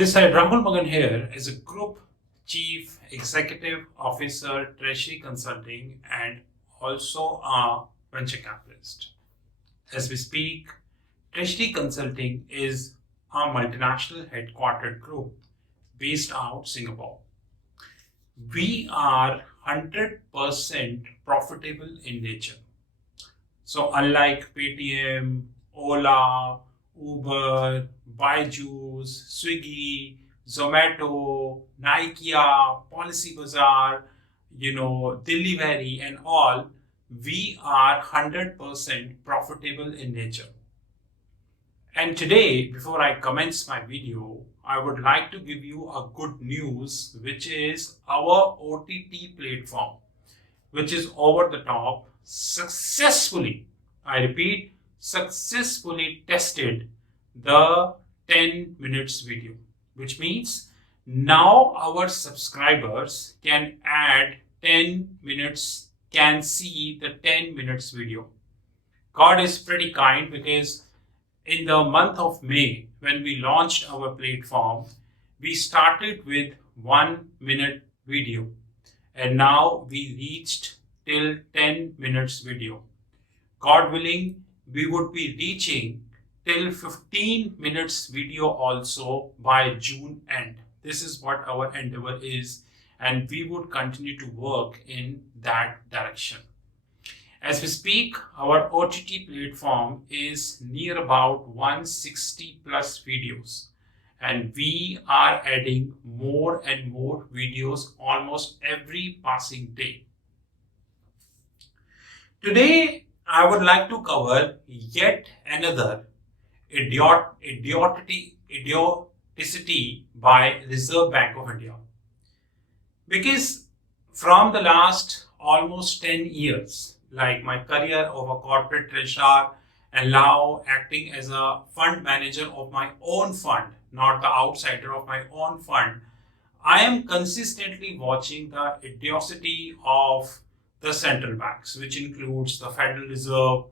This side, Rahul Magan here is a Group Chief Executive Officer, Treasury Consulting, and also a venture capitalist. As we speak, Treasury Consulting is a multinational headquartered group based out Singapore. We are 100% profitable in nature. So unlike Paytm, Ola, Uber, Byju's, Swiggy, Zomato, Nikea, Policy Bazaar, Delivery and all, we are 100% profitable in nature. And today, before I commence my video, I would like to give you a good news, which is our OTT platform, which is over the top, successfully, I repeat, successfully tested the 10 minutes video, which means now our subscribers can add 10 minutes, can see the 10 minutes video. God is pretty kind, because in the month of May, when we launched our platform, we started with 1 minute video, and now we reached till 10 minutes video. God willing, we would be reaching till 15 minutes video also by June end. This is what our endeavor is, and we would continue to work in that direction. As we speak, our OTT platform is near about 160 plus videos, and we are adding more and more videos almost every passing day. Today, I would like to cover yet another idioticity by Reserve Bank of India. Because from the last almost 10 years, like my career of a corporate treasurer and now acting as a fund manager of my own fund, not the outsider of my own fund, I am consistently watching the idiocy of the central banks, which includes the Federal Reserve,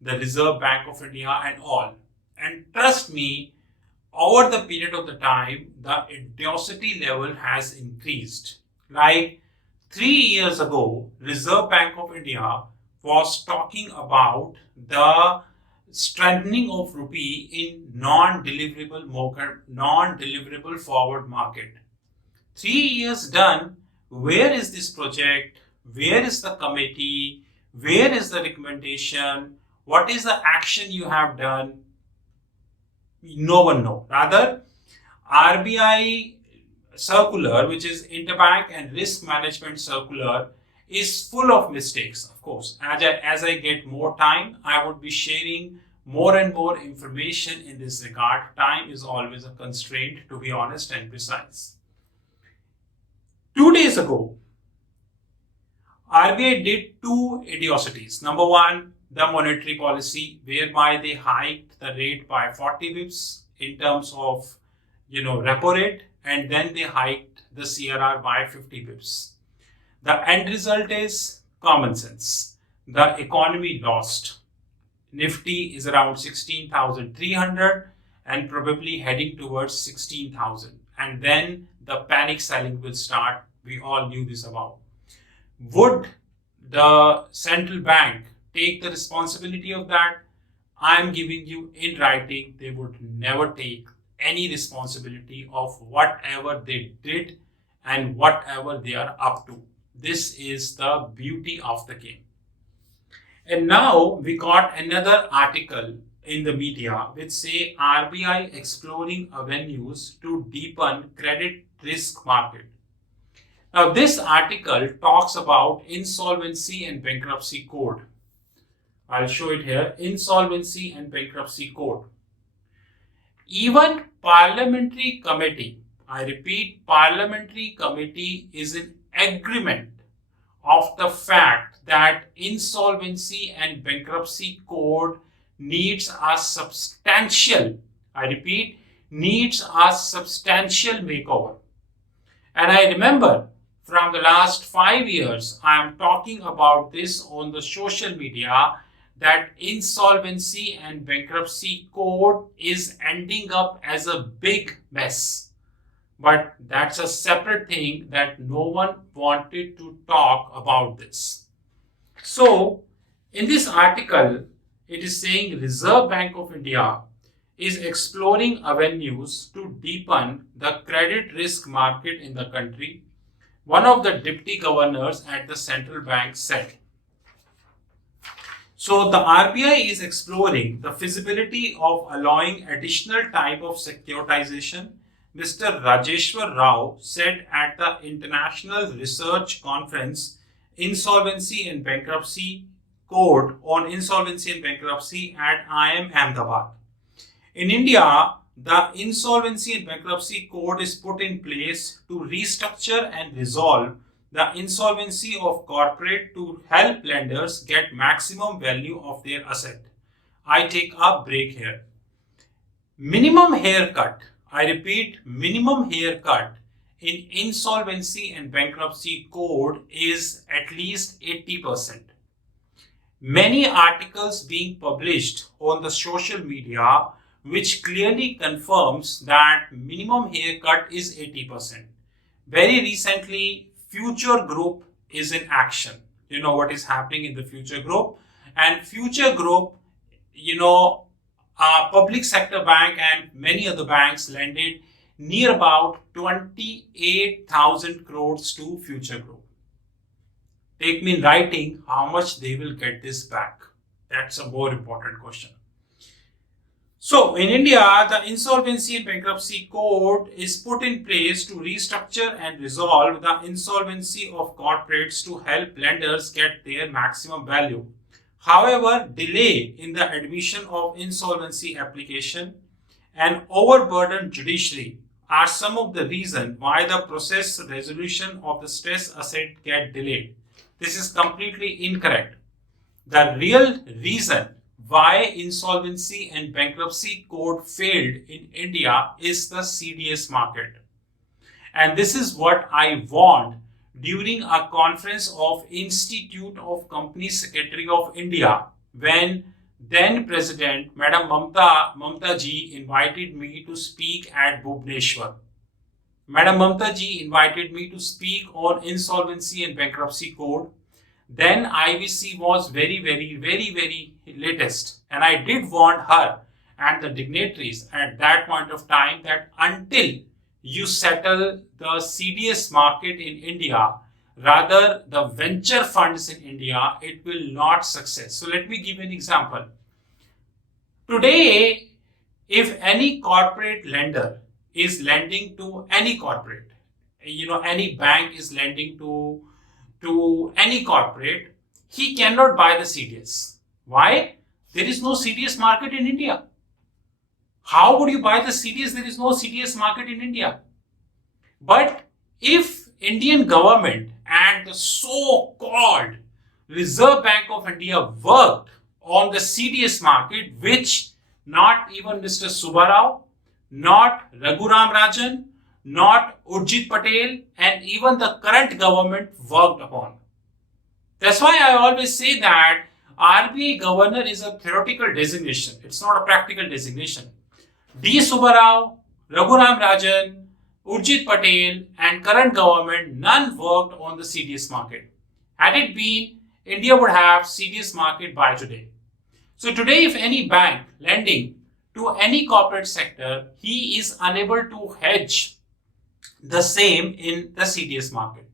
the Reserve Bank of India and all. And trust me, over the period of the time, the idiocy level has increased. Like 3 years ago, Reserve Bank of India was talking about the strengthening of rupee in non-deliverable forward market. 3 years done, where is this project? Where is the committee? Where is the recommendation? What is the action you have done? No one knows. Rather, RBI circular, which is Interbank and Risk Management Circular, is full of mistakes. Of course, as I get more time, I would be sharing more and more information in this regard. Time is always a constraint, to be honest and precise. 2 days ago, RBI did two idiocies. Number one, the monetary policy, whereby they hiked the rate by 40 bips in terms of repo rate, and then they hiked the CRR by 50 bips. The end result is common sense. The economy lost. Nifty is around 16,300 and probably heading towards 16,000. And then the panic selling will start. We all knew this about. Would the central bank take the responsibility of that? I am giving you in writing, they would never take any responsibility of whatever they did and whatever they are up to. This is the beauty of the game. And now we got another article in the media which say RBI exploring avenues to deepen credit risk market. Now this article talks about insolvency and bankruptcy code. I'll show it here. Insolvency and bankruptcy code. Even parliamentary committee, I repeat, parliamentary committee is in agreement of the fact that insolvency and bankruptcy code needs a substantial, I repeat, needs a substantial makeover. And I remember from the last 5 years, I am talking about this on the social media, that insolvency and bankruptcy code is ending up as a big mess. But that's a separate thing that no one wanted to talk about this. So, in this article, it is saying Reserve Bank of India is exploring avenues to deepen the credit risk market in the country. One of the deputy governors at the central bank said. So the RBI is exploring the feasibility of allowing additional type of securitization. Mr. Rajeshwar Rao said at the International Research Conference Insolvency and Bankruptcy Code on Insolvency and Bankruptcy at IIM Ahmedabad. In India, the Insolvency and Bankruptcy Code is put in place to restructure and resolve the insolvency of corporate to help lenders get maximum value of their asset. I take a break here. Minimum haircut, I repeat, minimum haircut in insolvency and bankruptcy code is at least 80%. Many articles being published on the social media which clearly confirms that minimum haircut is 80%. Very recently, Future Group is in action. You know what is happening in the Future Group. And Future Group, public sector bank and many other banks lended near about 28,000 crores to Future Group. Take me in writing how much they will get this back. That's a more important question. So in India, the Insolvency and Bankruptcy Code is put in place to restructure and resolve the insolvency of corporates to help lenders get their maximum value. However, delay in the admission of insolvency application and overburdened judiciary are some of the reasons why the process resolution of the stress asset get delayed. This is completely incorrect. The real reason why insolvency and bankruptcy code failed in India is the CDS market. And this is what I warned during a conference of Institute of Company Secretary of India when then President Madam Mamta ji invited me to speak at Bhubaneswar. Madam Mamta ji invited me to speak on insolvency and bankruptcy code. Then IBC was very latest, and I did warn her and the dignitaries at that point of time that until you settle the CDS market in India, rather the venture funds in India, it will not success. So let me give an example. Today, if any corporate lender is lending to any corporate, any bank is lending to any corporate, he cannot buy the CDS. Why? There is no CDS market in India. How would you buy the CDS? There is no CDS market in India. But if Indian government and the so-called Reserve Bank of India worked on the CDS market, which not even Mr. Subbarao, not Raghuram Rajan, not Urjit Patel, and even the current government worked upon. That's why I always say that RBI governor is a theoretical designation. It's not a practical designation. D. Subbarao, Raghuram Rajan, Urjit Patel, and current government, none worked on the CDS market. Had it been, India would have CDS market by today. So today, if any bank lending to any corporate sector, he is unable to hedge the same in the CDS market.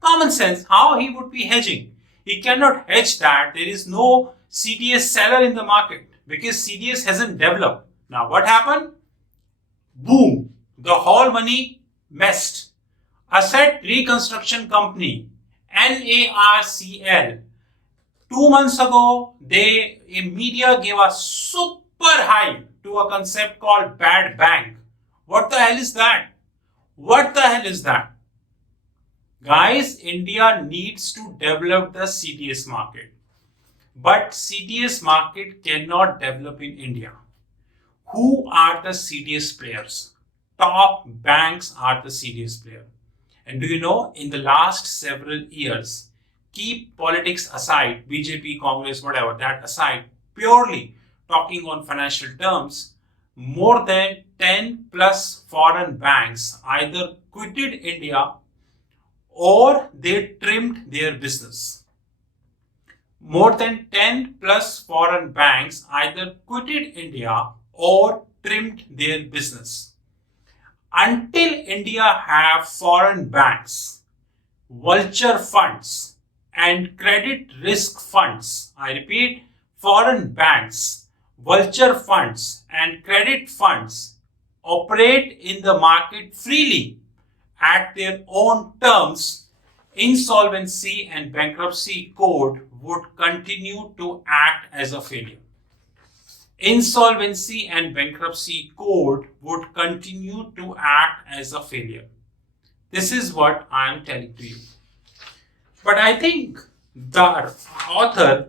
Common sense, how he would be hedging? He cannot hedge that. There is no CDS seller in the market because CDS hasn't developed. Now what happened? Boom, the whole money messed. Asset Reconstruction Company, NARCL, 2 months ago, they in media gave a super hype to a concept called bad bank. What the hell is that? What the hell is that? Guys, India needs to develop the CDS market. But CDS market cannot develop in India. Who are the CDS players? Top banks are the CDS player. And do you know, in the last several years, keep politics aside, BJP, Congress, whatever, that aside, purely talking on financial terms, more than 10 plus foreign banks either quitted India or they trimmed their business. More than 10 plus foreign banks either quitted India or trimmed their business. Until India have foreign banks, vulture funds and credit risk funds, I repeat, foreign banks, vulture funds and credit funds operate in the market freely at their own terms, insolvency and bankruptcy code would continue to act as a failure. Insolvency and bankruptcy code would continue to act as a failure. This is what I am telling to you. But I think the author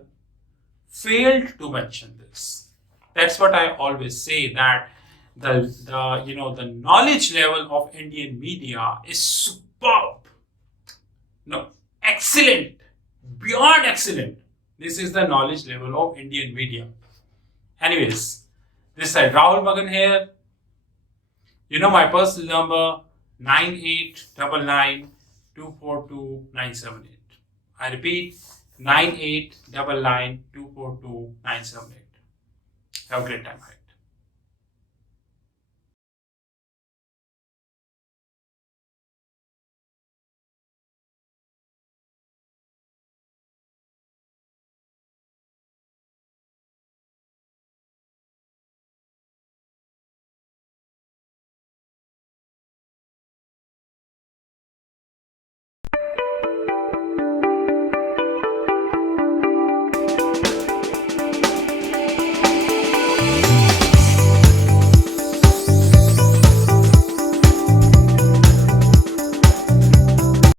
failed to mention this. That's what I always say, that the knowledge level of Indian media is superb. No, excellent, beyond excellent. This is the knowledge level of Indian media. Anyways, this side Rahul Magan here. You know my personal number 9899242978. I repeat, 9899242978. Have a great time.